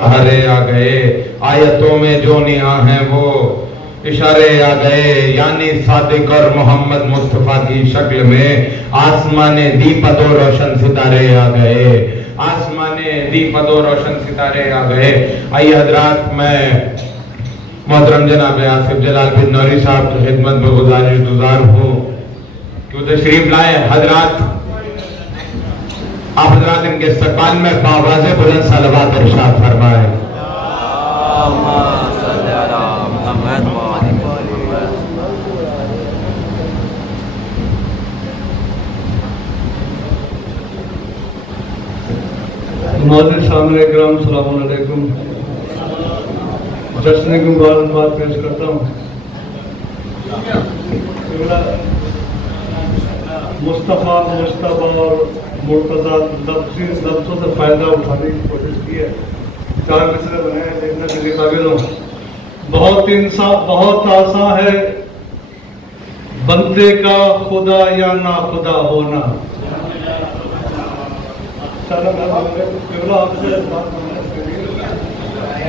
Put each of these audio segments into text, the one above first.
हरे आ गए, आयतों में जो निहा हैं वो इशारे आ गए, यानी सादिक और मोहम्मद मुस्तफा की शक्ल में आसमाने दीपदो रोशन सितारे आ गए, आसमाने दीपदो रोशन सितारे आ गए। आइए हजरात, मैं मोहतरम जनाब आसिफ जलाल बिन नौरी साहब की खिदमत में गुजार हूँ कि वो तशरीफ लाए। हजरात, आप हजरात इनके इस्तकबाल में बावाज़े बुलंद सलवात इरशाद फरमाए। मोहतरम सामने इकराम, अस्सलाम वालेकुम। जश्न की मुबारकबाद पेश करता हूँ। मुस्तफ़ा मुश्तबा और मुर्तज़ा लफ्ज़ों से फ़ायदा उठाने की कोशिश की है। 4 मिसरे बनाए, देखना किसी काबिल हो। बहुत आसान है बंदे का खुदा या ना खुदा होना।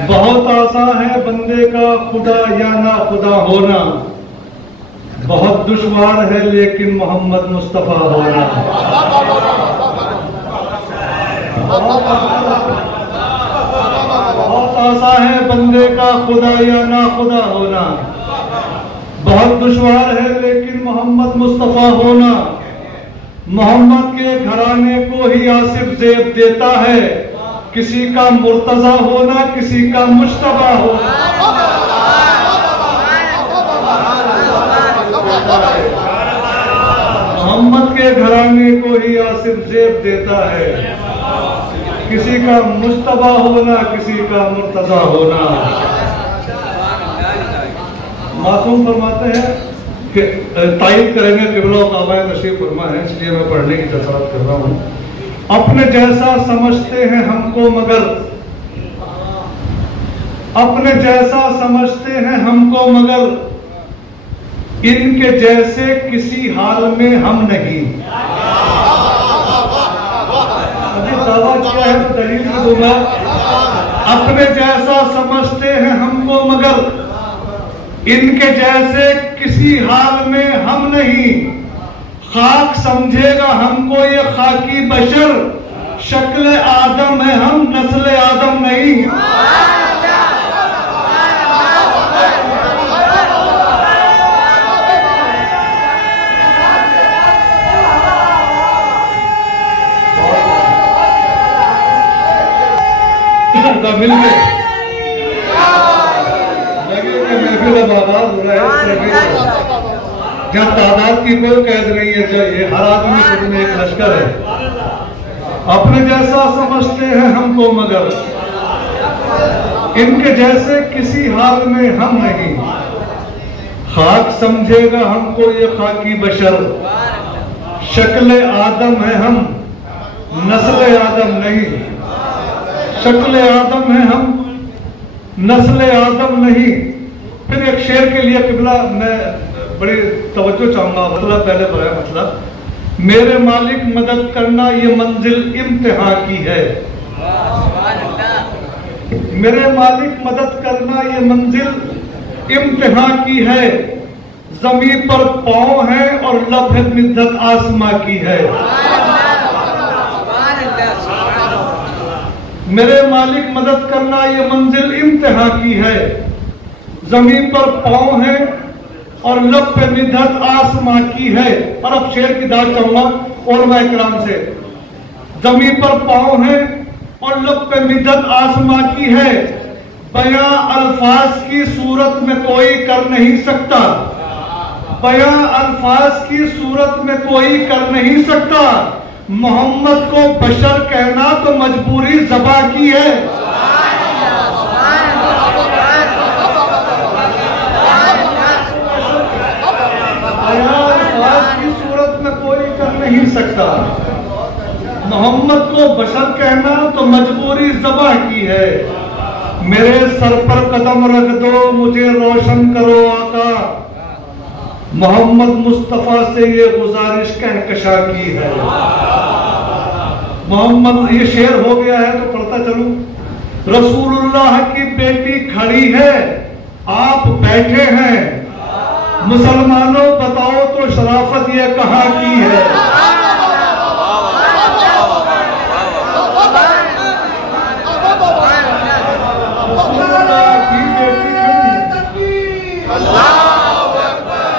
बहुत आसान है बंदे का खुदा या ना खुदा होना, बहुत दुश्वार है लेकिन मोहम्मद मुस्तफा होना। बहुत आसान है बंदे का खुदा या ना खुदा होना, बहुत दुश्वार है लेकिन मोहम्मद मुस्तफा होना। मोहम्मद के घराने को ही आसिफ ज़ेब देता है, किसी का मुर्तज़ा होना किसी का मुश्तबा होना। मोहम्मद के घराने को ही आसिफ ज़ेब देता है, किसी का मुश्तबा होना किसी का मुर्तज़ा होना। मासूम फरमाते हैं कि तायद करेंगे क़िबला काबा तशरीफ फरमा है, इसलिए मैं पढ़ने की जसारत कर रहा हूँ। अपने जैसा समझते हैं हमको मगर, अपने जैसा समझते हैं हमको मगर, इनके जैसे किसी हाल में हम नहीं। अभी दावा किया है तो दलील भी दूंगा। अपने जैसा समझते हैं हमको मगर, इनके जैसे किसी हाल में हम नहीं। खाक समझेगा हमको ये खाकी बशर, शक्ल आदम है हम नस्ल आदम नहीं। मिल के जब तादाद की कोई कैद नहीं है, चाहिए हर आदमी खुद में एक लश्कर है। अपने जैसा समझते हैं हमको मगर, इनके जैसे किसी हाल में हम नहीं। खाक समझेगा हमको ये खाकी बशर, शक्ल आदम है हम नस्ल आदम नहीं। शक्ल आदम है हम नस्ल आदम नहीं। फिर एक शेर के लिए क़िबला मैं बड़ी तवज्जो चाहूंगा। मतलब पहले बताया, मतलब मेरे मालिक मदद करना ये मंजिल इम्तिहान की है। मेरे मालिक मदद करना ये मंजिल इम्तिहान की है। जमीन पर पाँव है और लब है मिद्दत आसमां की है। मेरे मालिक मदद करना ये मंजिल इम्तिहान की है। जमीन पर पाँव है और लब पे मिद्दत आसमां की है। और अब शेर की दाद चाहूंगा और मैं इकराम से। जमीन पर पाँव है और लब पे मिद्दत आसमां की है। बयां अल्फाज की सूरत में कोई कर नहीं सकता, बयां अल्फाज की सूरत में कोई कर नहीं सकता। मोहम्मद को बशर कहना तो मजबूरी ज़बा की है। की सूरत में कोई कर नहीं सकता। मोहम्मद को बशर कहना तो मजबूरी ज़बा की है। मेरे सर पर कदम रख दो, मुझे रोशन करो आका। मोहम्मद मुस्तफा से ये गुजारिश कहकशा की है। मोहम्मद, ये शेर हो गया है तो पढ़ता चलूं। रसूलुल्लाह की बेटी खड़ी है, आप बैठे हैं। मुसलमानों बताओ तो शराफत ये कहाँ की है? रसूलुल्लाह की बेटी खड़ी। अल्लाहु अकबर।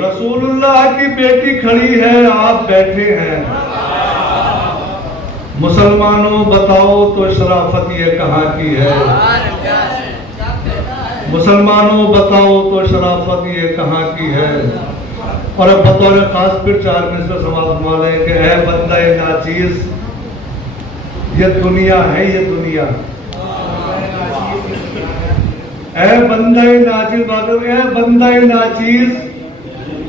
रसूलुल्लाह की बेटी खड़ी है, आप बैठे हैं। मुसलमानों बताओ तो शराफत ये कहाँ की है? मुसलमानों बताओ तो शराफत ये कहाँ की है? और अब बतौर खास फिर 4 मिसरे समाप्त वाले कि है बंदा नाचीज, ये दुनिया है, ये दुनिया है बंदा नाचीज, है बंदा नाचीज,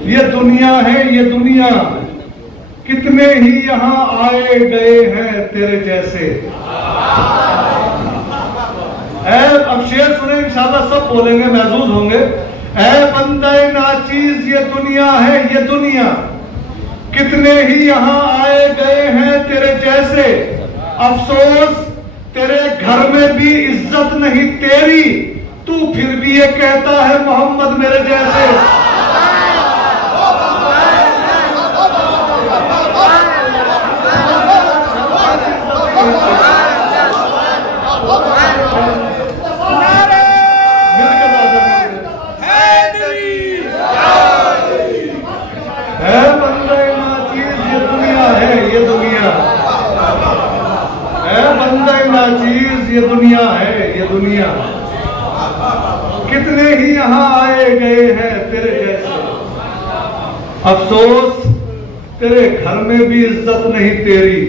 ये दुनिया है, ये दुनिया। कितने ही यहाँ आए गए हैं तेरे जैसे। अब शेर सुने इंशाअल्लाह, सब बोलेंगे, महसूस होंगे। ऐ बंदा नाचीज, ये दुनिया है, ये दुनिया। कितने ही यहाँ आए गए हैं तेरे जैसे। अफसोस तेरे घर में भी इज्जत नहीं तेरी, तू फिर भी ये कहता है मोहम्मद मेरे जैसे। ये दुनिया है, ये दुनिया। कितने ही यहाँ आए गए हैं तेरे जैसे। अफसोस तेरे घर में भी इज्जत नहीं तेरी,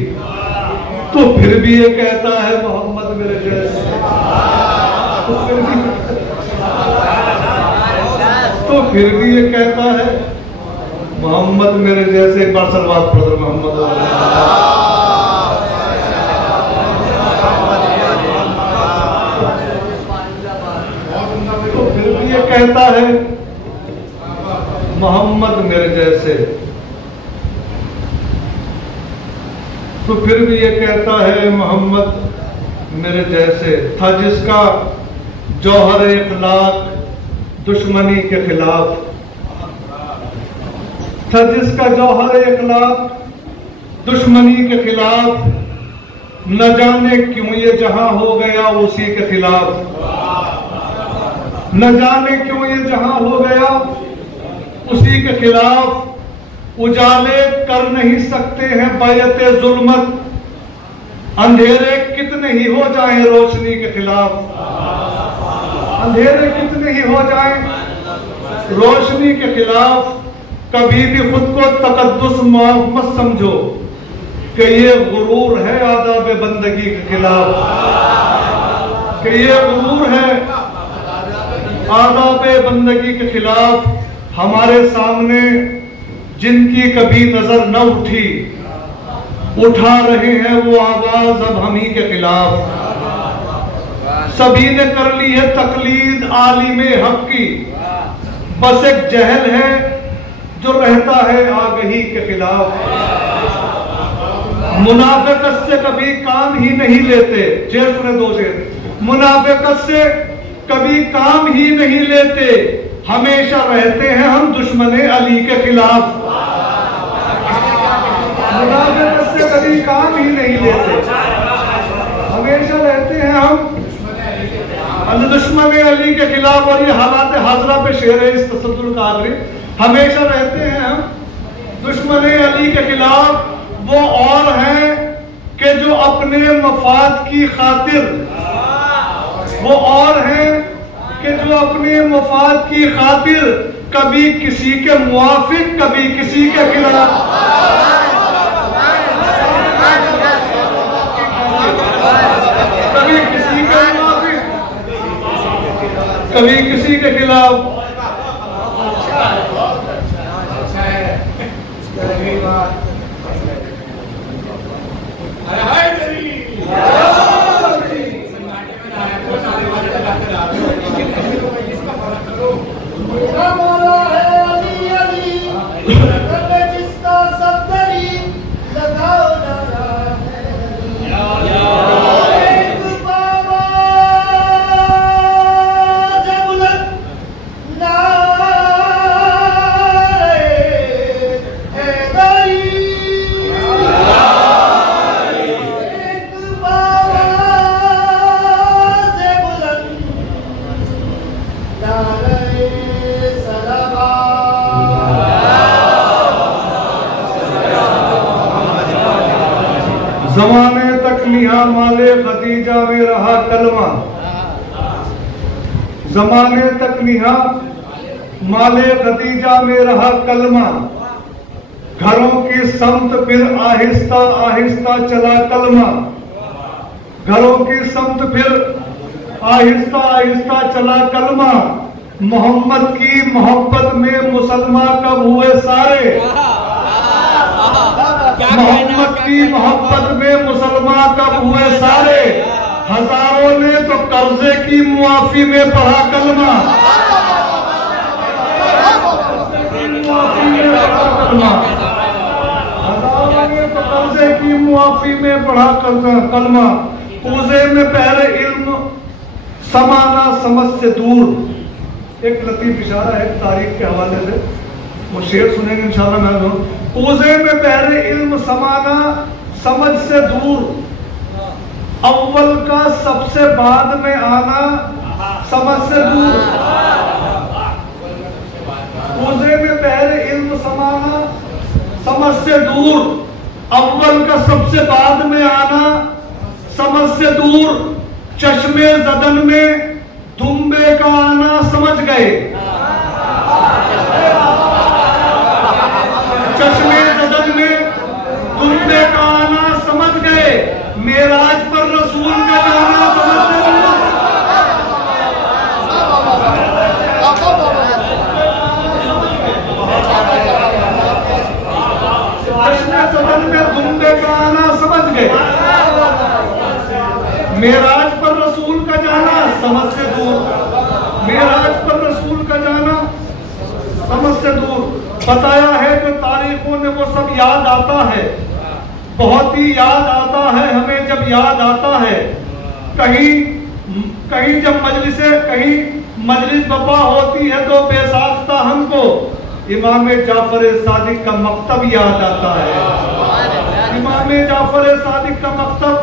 तो फिर भी ये कहता है मोहम्मद मेरे जैसे। तो फिर भी ये कहता है मोहम्मद मेरे जैसे। एक बार सलवात पढ़ो मोहम्मद। कहता है मोहम्मद मेरे जैसे, तो फिर भी ये कहता है मोहम्मद मेरे जैसे। था जिसका जौहर इखलाक दुश्मनी के खिलाफ, था जिसका जौहर इखलाक दुश्मनी के खिलाफ, न जाने क्यों ये जहां हो गया उसी के खिलाफ। न जाने क्यों ये जहां हो गया उसी के खिलाफ। उजाले कर नहीं सकते हैं बैयते जुल्मत, अंधेरे कितने ही हो जाएं रोशनी के खिलाफ। अंधेरे कितने ही हो जाएं रोशनी के खिलाफ। कभी भी खुद को तकद्दुस मत समझो कि ये गुरूर है आदाब बंदगी के खिलाफ, कि ये गुरूर है आदाब बंदगी के खिलाफ। हमारे सामने जिनकी कभी नजर न उठी, उठा रहे हैं वो आवाज अब हम ही के खिलाफ। सभी ने कर ली है तकलीद आलिमे हक की, बस एक जहल है जो रहता है आगही के खिलाफ। मुनाफिकत से कभी काम ही नहीं लेते। शेर सुने दो शेर। मुनाफिकत से कभी काम ही नहीं लेते, हमेशा रहते हैं हम दुश्मने अली के खिलाफ। मुनाफिकत से कभी काम ही नहीं लेते, हमेशा रहते हैं हम दुश्मने अली के खिलाफ। और ये हालात हाजरा पे शेर है इस तसद्दुल कादरी। हमेशा रहते हैं हम दुश्मने अली के खिलाफ। वो और हैं कि जो अपने मफाद की खातिर, वो और हैं कि जो अपने मफाद की खातिर कभी किसी के मुआफिक कभी किसी के खिलाफ, कभी किसी के मुआफिक कभी किसी के खिलाफ। माले खदीजा में रहा कलमा, जमाने तक निहा माले खदीजा में रहा कलमा। घरों की समत फिर आहिस्ता आहिस्ता चला कलमा, घरों की समत फिर आहिस्ता आहिस्ता चला कलमा। मोहम्मद की मोहब्बत में मुसलमान कब हुए सारे, मोहम्मद की मोहब्बत में मुसलमान कब हुए सारे। हजारों ने तो कर्जे की मुआफी में पढ़ा कलमा, हजारों ने तो कर्जे की मुआफी में पढ़ा कलमा। पूजे में पहले इल्म समाना समझ से दूर। एक लतीफ इशारा है तारीख के हवाले से, वो शेर सुनेंगे इंशाल्लाह। मैं पूजे में पहले इल्म समाना समझ से दूर, अव्वल का सबसे बाद में आना समझ से दूर। पूजे में पहले इल्म समाना समझ से दूर, अव्वल का सबसे बाद में आना समझ से दूर। चश्मे जदन में दुम्बे का आना समझ गए, चश्मे जदन में दुम्बे का आना समझ गए। मेराज पर रसूल का जाना समझ गए, चश्मे जदन में दुम्बे का आना समझ गए। मेराज पर रसूल का जाना समझ से दूर, मेराज पर रसूल का जाना समझ से दूर। बताया है जो तारीखों ने वो सब याद आता है, बहुत ही याद आता है हमें जब याद आता है। कहीं जब कहीं मजलिस बपा होती है तो बेसाख्ता हमको इमाम जाफर सादिक का मकतब याद आता है, इमाम जाफर सादिक का मकतब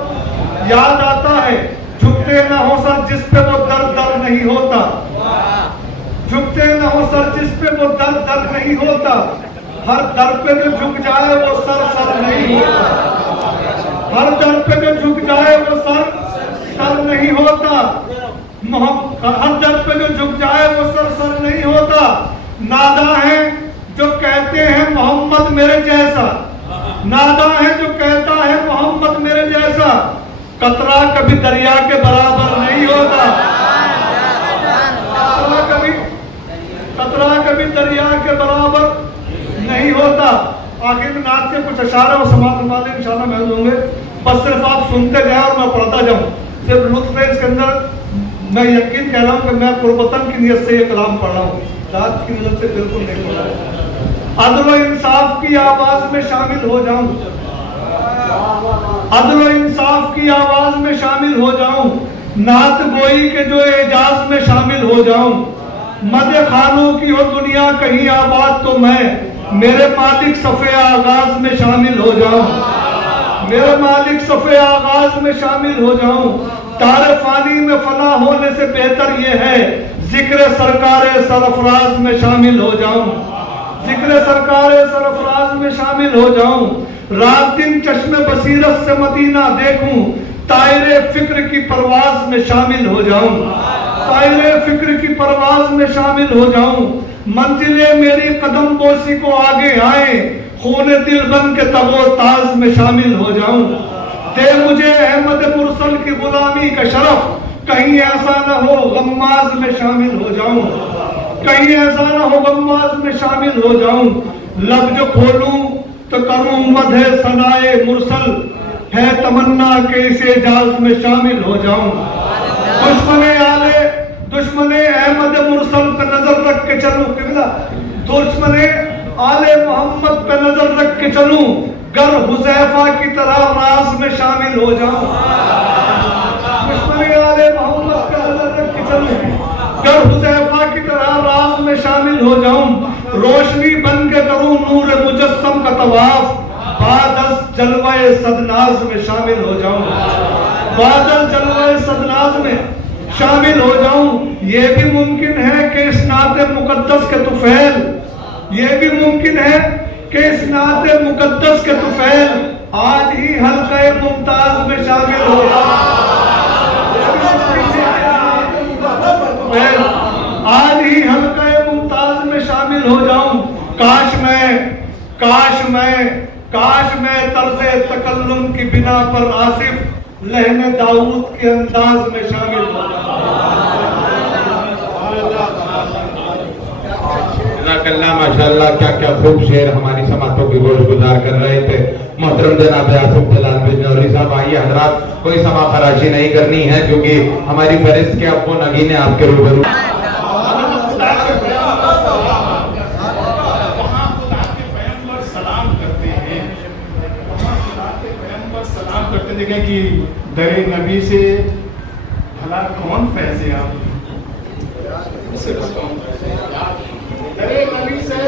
याद आता है। झुकते न हो सर जिस पे वो दर्द नहीं होता, झुकते न हो सर जिस पे वो दर्द नहीं होता। हर दर पे जो झुक जाए वो सर नहीं होता, हर दर पे जो झुक जाए वो सर नहीं होता। हर दर पे जो झुक जाए वो सर नहीं होता। नादा है जो कहते हैं मोहम्मद मेरे जैसा, नादा है जो कहता है मोहम्मद मेरे जैसा। कतरा कभी दरिया के बराबर नहीं होता, कतरा कभी दरिया के बराबर नहीं होता। आखिर में नाच के कुछ अशारे और समाज वाले इंशाल्लाह महसूस होंगे, बस सिर्फ आप सुनते जाए और मैं पढ़ता जाऊं। सिर्फ लुत्फ है इसके अंदर। मैं यकीन कह रहा हूं कि मैं कुर्बतन की नियत से ये कलाम पढ़ रहा हूँ, रात की नियत से बिल्कुल नहीं पढ़ रहा। अदल और इंसाफ की आवाज में शामिल हो जाऊं, अदल और इंसाफ की आवाज में शामिल हो जाऊं। नात गोई के जो एजाज में शामिल हो जाऊं। मदे खानों की हो दुनिया कहीं आबाद तो मैं मेरे मालिक सफ़े आगाज में शामिल हो जाऊं, मेरे मालिक सफ़े आगाज में शामिल हो जाऊं। तारे फानी में फना होने से बेहतर ये है जिक्र सरकारे सरफराज में शामिल हो जाऊं, जिक्र सरकारे सरफराज में शामिल हो जाऊं। रात दिन चश्मे बसीरत से मदीना देखूं, तायरे फिक्र की परवाज में शामिल हो जाऊं, तायरे फिक्र की परवाज में शामिल हो जाऊं। मंजिले मेरी कदम बोसी को आगे आए, खूने दिल बन के तबो ताज में शामिल हो जाऊं। दे मुझे अहमद मुरसल की गुलामी का शरफ, कहीं ऐसा न हो गम्माज में शामिल हो जाऊं, कहीं ऐसा न हो गम्माज में शामिल हो जाऊं। लब जो खोलूं तो करूं मदह सनाए मुरसल, है तमन्ना के इस एजाज में शामिल हो जाऊं। दुश्मने अहमद मुरसल पे नजर रख के चलूं, किबला दुश्मने आले मोहम्मद पे नजर रख के चलूं, गर हुज़ैफा की तरह राज में शामिल हो जाऊं। दुश्मने आले मोहम्मद पे नजर रख के चलूं, गर हुज़ैफा की तरह राज में शामिल हो जाऊं। रोशनी बन के करूं नूर मुजस्सम का तवाफ, बादल जलवाए सदनाज में शामिल हो जाऊं, बादल जलवाए सदनाज में शामिल हो जाऊं। ये भी मुमकिन है कि इस नाते मुकद्दस के तुफैल, ये भी मुमकिन है कि इस नाते मुकद्दस के तुफैल आज ही हल्के मुमताज में शामिल हो आज ही हल्के मुमताज में शामिल हो जाऊं। काश मैं तर्ज़े तकल्लुम की बिना पर आसिफ लहने दाऊद के अंदाज में शामिल हो जाऊं। माशाअल्लाह, क्या क्या खूब शेर हमारी समातों की गोश गुजार कर रहे थे मोहतरम जनाब आसिफ जलाल बिजनौरी साहब। आइए हजरात, कोई समा खराशी नहीं करनी है क्योंकि हमारी फहरिस्त के अब वो नगीने आपके रूबरू। देखें कि दरे नबी से भला कौन फैज़ याब, दरे नबी से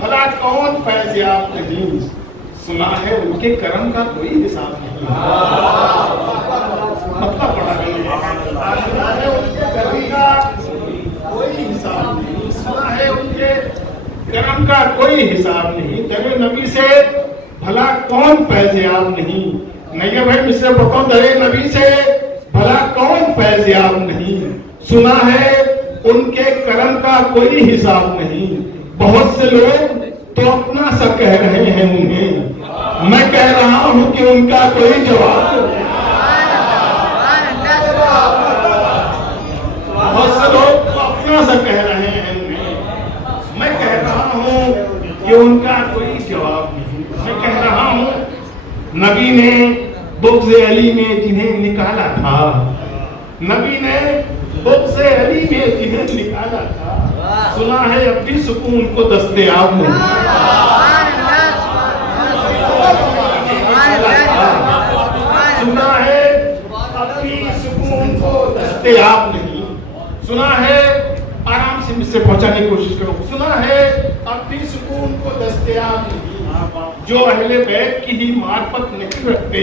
भला कौन फैज़ याब नहीं। सुना है उनके कर्म का कोई हिसाब नहीं। मतलब पड़ा सुना है उनके कर्म का कोई हिसाब नहीं। सुना है उनके कर्म का कोई हिसाब नहीं। दरे नबी से भला कौन फैज़याब नहीं। नहीं भाई, मुझसे बताओ, दरे नबी से भला कौन फैज़याब नहीं। सुना है उनके कर्म का कोई हिसाब नहीं। बहुत से लोग तो अपना सा कह रहे हैं उन्हें, मैं कह रहा हूं कि उनका कोई जवाब नहीं। बहुत से लोग तो अपना सा कह रहे हैं उन्हें, मैं कह रहा हूं कि उनका कोई जवाब नहीं। मैं कह रहा हूं नबी ने बुग़्ज़ अली में जिन्हें निकाला था, नबी ने बुग़्ज़ अली में जिन्हें निकाला था, सुना है अब भी सुकून को दस्तयाब नहीं। सुना है अब भी सुकून को दस्तयाब नहीं। सुना है, आराम से मुझसे पहुंचाने की कोशिश करो। सुना है अब भी सुकून को दस्तयाब नहीं। जो अहले बैत की ही मार्फत नहीं रखते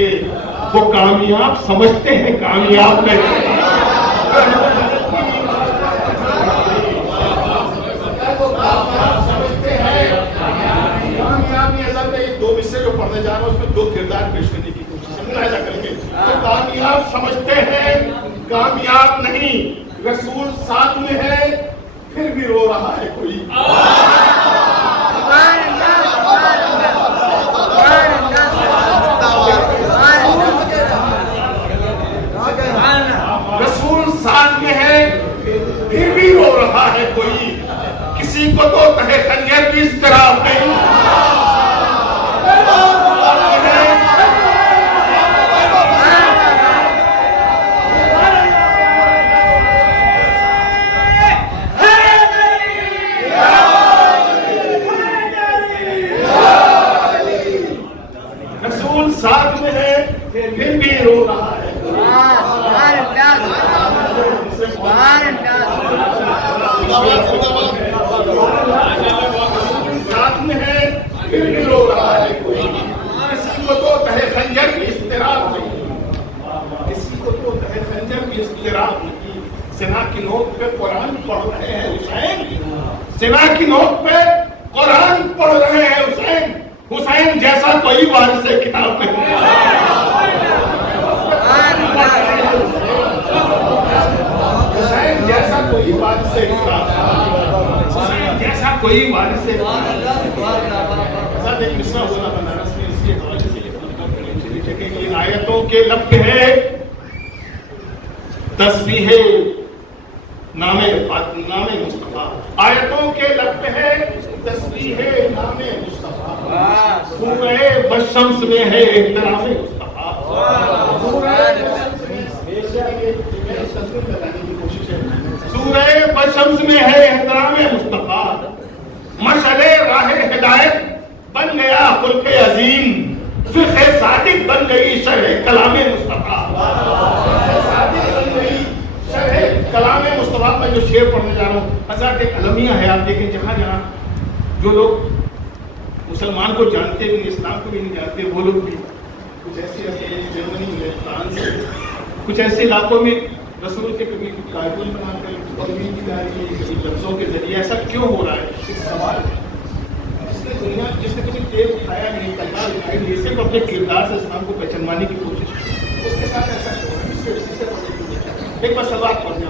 वो कामयाब समझते हैं, कामयाब नहीं। समझते हैं कामयाब नहीं। असल में ये दो हिस्से जो पढ़ने जा रहा हूँ उसमें दो किरदार पेश करने की कोशिश मुलाहिजा करेंगे। तो कामयाब समझते हैं, कामयाब नहीं। रसूल साथ में है फिर भी रो रहा है कोई। रसूल साथ में है फिर भी रो रहा है कोई। किसी को तो तहे खंजर की इस तरह नहीं। साथ में है फिर भी रो रहा है। साथ में है फिर भी रो रहा है कोई। किसी को तो तहे खंजर की इस्तिराब नहीं। किसी को तो तहे खंजर की इस्तिराब नहीं। सिना की नोक पे कुरान पढ़ रहे हैं हुसैन। सिना की नोक पे कुरान पढ़ रहे हैं हुसैन। हुसैन जैसा कोई वारिस है किताब में। हुसैन जैसा कोई वारिस है किताब। हुसैन जैसा कोई वारिस है। ऐसा एक मिसरा बोला बनारस में, इसके हवाले से ये आयतों के लब पे है तस्बीह नामे मुस्तफा। आयतों के लब पे है तस्बीह नामे मुस्तफा। सूरे बशम्स में है एहतरामे मुस्तफा। सूरे बशम्स में है एहतरामे मुस्तफा। मशअले राहे हिदायत बन गया खुल्के अजीम। फिक़्ह सादिक बन गई शरह कलामे मुस्तफा। कलामे मुस्तफा में जो शेर पढ़ने जा रहा हूँ, हज़रत एक अलमिया है। आप देखें जहाँ जहाँ जो लोग मुसलमान को जानते भी, इस्लाम को भी नहीं जानते, वो लोग भी कुछ ऐसे जर्मनी में, फ्रांस में, कुछ ऐसे इलाकों में रसूल के कभी कार्टून बनाकर कभी लफ्ज़ों के जरिए ऐसा क्यों हो रहा है? जिसने कभी तेल उठाया नहीं, तलवार उठाई नहीं, सिर्फ अपने किरदार से इस्लाम को पहचानवाने की कोशिश की, उसके साथ ऐसा क्यों है? एक बार सवाल कर दिया,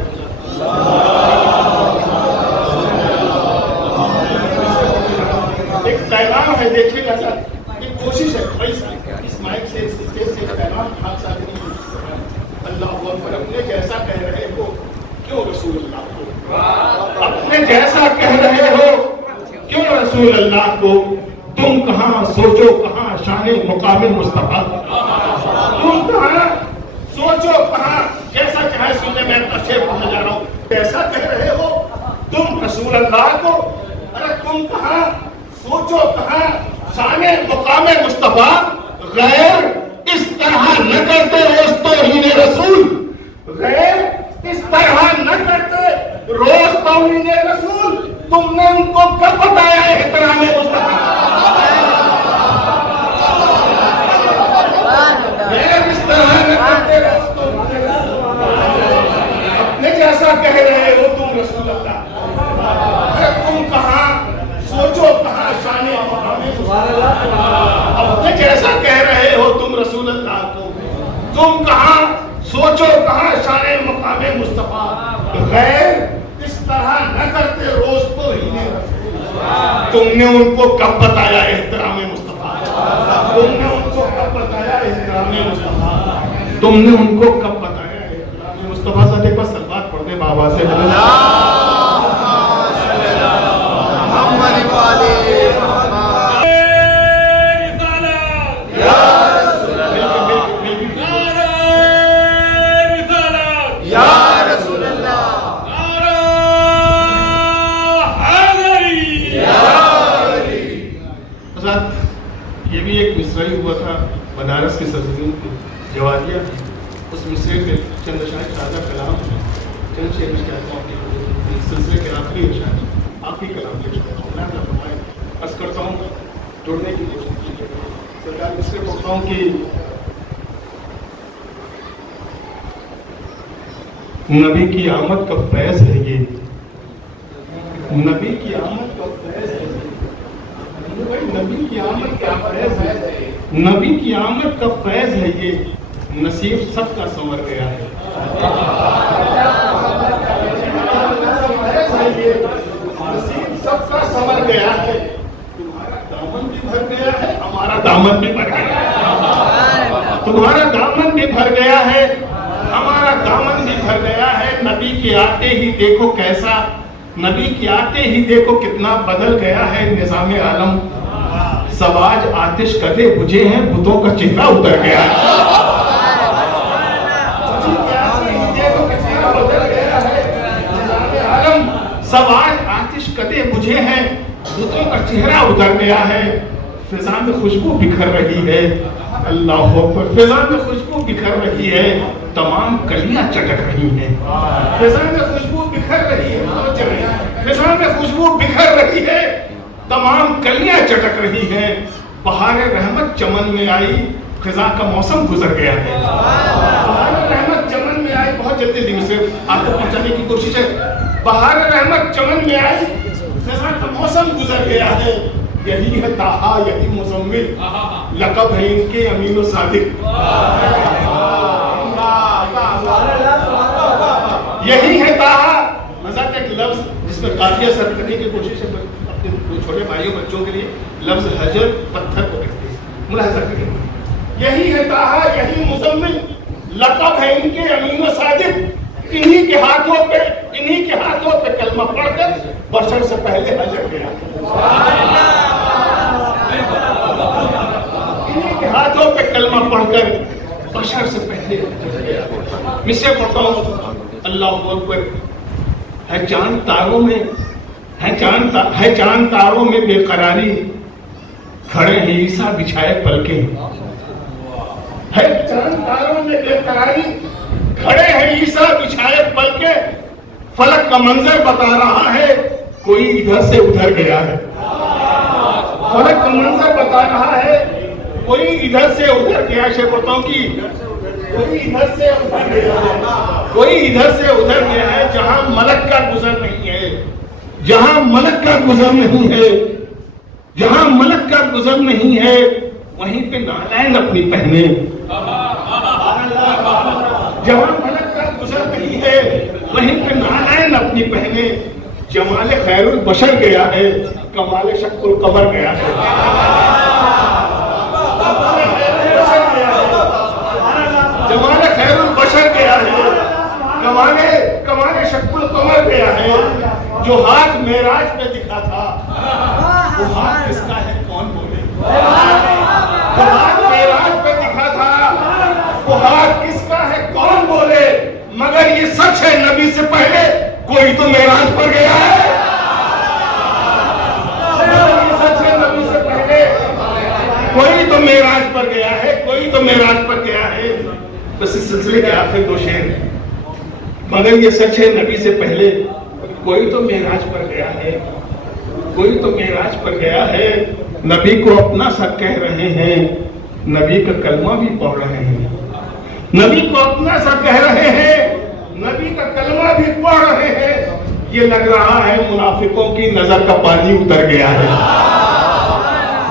एक पैगाम है, देखिएगा सर, एक कोशिश है भाई साहब, इस माइक से इस स्टेज से पैगाम हाथ साथ नहीं, अल्लाह अकबर, अपने जैसा कह रहे हो क्यों रसूल अल्लाह को, अपने जैसा कह रहे हो क्यों रसूल अल्लाह को, तुम कहाँ सोचो कहाँ शान मुकाबिल मुस्तफा, तुम कहाँ सोचो कहाँ, जैसा चाहे सुनने में अच्छे बोलने जा रहा हूँ, कैसा कह रहे हो तुम रसूल अल्लाह को, अरे तुम कहाँ सोचो कहाँ शान मुकाम मुस्तफा, गैर इस तरह न करते रोज तौहीन रसूल, गैर इस तरह न करते रोज तौहीन रसूल, तुमने उनको कब बताया एहतराम मुस्तफा, गैर इस तरह न करते अपने जैसा कह रहे हो तुम रसूल अल्लाह, अरे तुम कहाँ सोचो कहाँ शान अपने जैसा कह रहे हो तुम रसूल अल्लाह को, तुम कहाँ सोचो कहाँ शान मुकामे मुस्तफा, गैर इस तरह न करते रोज तो ही नहीं, तुमने उनको कब बताया एहतराम मुस्तफा, तुमने उनको कब बताया एहतराम मुस्तफा, तुमने उनको कब बताया एहतराम मुस्तफा। साथ एक बार सलवात पढ़ दे बाबा से, ये भी एक मिसराई हुआ था बनारस की सरजमीन पे जवादिया, उस मिसरे के चंद शायद ताज़ा कलाम चंद शेर में कहता हूँ इस सिलसिले के आखिरी शायद आखिरी कलाम के अर्ज करता हूँ, जोड़ने की कोशिश की सरकार मिसरे पढ़ता हूँ कि नबी की आमद का फैज़ है ये, नबी की आमद का फैज़ है, नबी की आमद का फैज़ है, नबी की आमद का फैज़ है ये, नसीब सबका संवर गया है, नसीब सबका संवर गया है, तुम्हारा दामन भी भर गया है, हमारा दामन भी भर गया है, तुम्हारा दामन भी भर गया है, हमारा दामन भी भर गया है, नबी के आते ही देखो कैसा, नबी के आते ही देखो कितना बदल गया है निज़ाम आलम, सब आज आतिश कदे बुझे हैं, बुतों का चेहरा उतर गया है, सब आज आतिश कदे बुझे हैं, बुतों का चेहरा उतर गया है, फिजा में खुशबू बिखर रही है, अल्लाह अकबर, फिजा में खुशबू बिखर रही है, तमाम कलियां चटक रही हैं, फिजा में खुशबू बिखर रही है, फिजा में खुशबू बिखर रही है, तमाम कलियां चटक रही हैं, बहार रहमत चमन में आई, खिजा का मौसम गुजर गया है, बहार रहमत चमन में आई, बहुत जल्दी दिन से आपको पहुंचाने की कोशिश है, बहार रहमत चमन में आई, खिजा का मौसम गुजर गया है, यही है ताहा यही मुज़म्मिल, लक़ब है इनके अमीन और सादिक, यही है ताहा। मज़ाक एक लफ्ज जिसमें काफिया सर्व करने की कोशिश है अपने छोटे भाइयों बच्चों के लिए, लफ्ज हजर पत्थर को कहते हैं, मुलाहिज़ा करिए, यही है ताहा यही मुज़म्मिल, लक़ब है इनके अमीन और सादिक, इन्हीं के हाथों पे कलमा पढ़कर बशर से पहले हजर गया, इन्हीं के हाथों पे कलमा पढ़कर बशर से पहले हजर गया। मिसरे पढ़ता हूँ, अल्लाह अकबर, है चांद तारों में, है चांद तारों में बेकरारी, खड़े हैं ईसा बिछाए पलके, है चांद तारों में बेकरारी, खड़े हैं ईसा बिछाए पलके, फलक का मंजर बता रहा है, कोई इधर से उधर गया है, फलक का मंजर बता रहा है, कोई इधर से उधर गया। शेर बताऊं कि कोई इधर से उधर गया है, जहां मलक का गुजर नहीं है, जहां मलक का गुजर नहीं है, जहां मलक का गुजर नहीं है, वहीं पे नालायन अपनी पहने। जहां मलक का गुजर नहीं है, वहीं पे नालायन अपनी पहने। जमाल खैरुल बशर गया है, कमाल शक्कुल कमर गया है। जमाल खैरुल बशर गया है, कमाल शक्कुल कमर गया है। जो हाथ मेराज पे दिखा था, वो हाथ किसका है कौन बोले? जो हाथ मेराज पे दिखा था, वो हाथ किसका है कौन बोले? मगर ये सच है, नबी से पहले कोई तो मेराज पर गया है। ये सच है, नबी से पहले कोई तो मेराज पर गया है, कोई तो मेराज पर गया है। बस इस सिलसिले के आखिर दो शेर हैं। मगर ये सच है, नबी से पहले कोई तो मेराज पर गया है, कोई तो मेराज पर गया है। नबी को अपना सा कह रहे हैं, नबी का कलमा भी पढ़ रहे हैं। नबी को अपना सा कह रहे हैं, नबी का कलमा भी पढ़ रहे हैं। ये लग रहा है मुनाफिकों की नजर का पानी उतर गया है।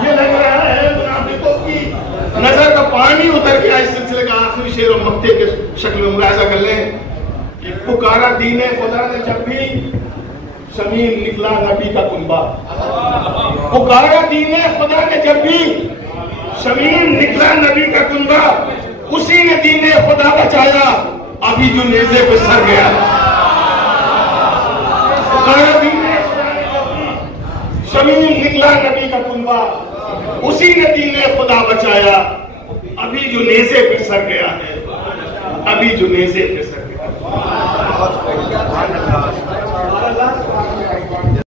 ये लग रहा है मुनाफिकों की नजर का पानी उतर गया। इस सिलसिले का आखिरी शेर और मक्ते के शक्ल में मुलाहिजा कर लें। पुकारा दीने खुदा ने जब भी, शमीम निकला नबी का कुंबा। पुकारा दीने खुदा ने जब भी, शमीम निकला नबी का कुंबा। उसी ने दीने खुदा बचाया, अभी जो नेज़े पे सर गया। पुकारा दीने खुदा ने जब भी, शमीम निकला नबी का कुंबा। उसी ने दीने खुदा बचाया, अभी जो नेज़े पे सर गया है, अभी जो नेज़े पे सर गया।